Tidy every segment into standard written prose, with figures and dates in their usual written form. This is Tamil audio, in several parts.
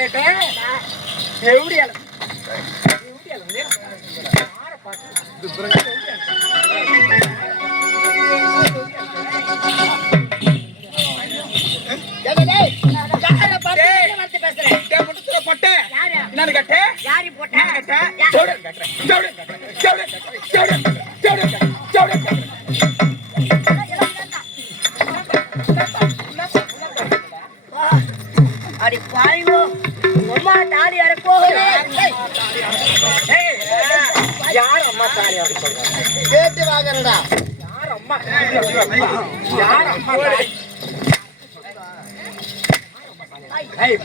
கேட்டேன் எப்படி என்னன்னு கேட்டேன் யாரி போட்டேன் அடி பாய்வோ அம்மா தாலி அறக்கோ யார் அம்மா தாலி அறக்க சொல்றாங்க கேட்டு வாங்கறடா யார் அம்மா ஏய்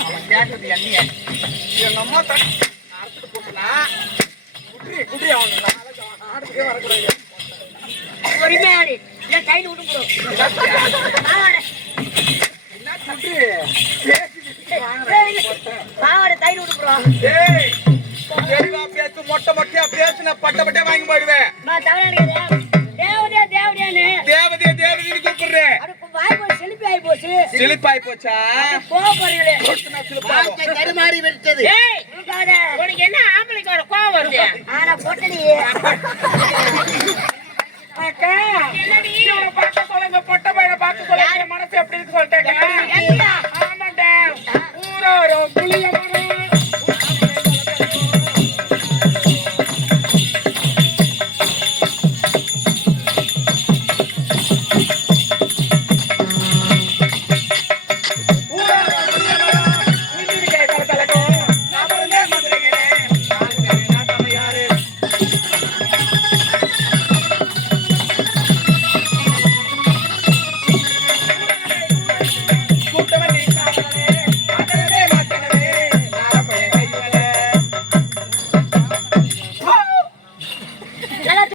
அவன் கேட்டது என்னைய எங்க அம்மா தான் அறுத்துட்டு போட்டனா குடி அவன் ஆடுறதுக்கே வரக்கூடாது பொறுமையாடி என் கையில் விட்டு மொட்டை மொட்டையா பேசுன பட்ட பட்டே வாங்கி போயிடுவேன் சிலிப்பாய் போச்சா தடுமாறி விட்டது என்ன ஆம்பளைக்கு கோவம் வருது ஆனா போட்டடி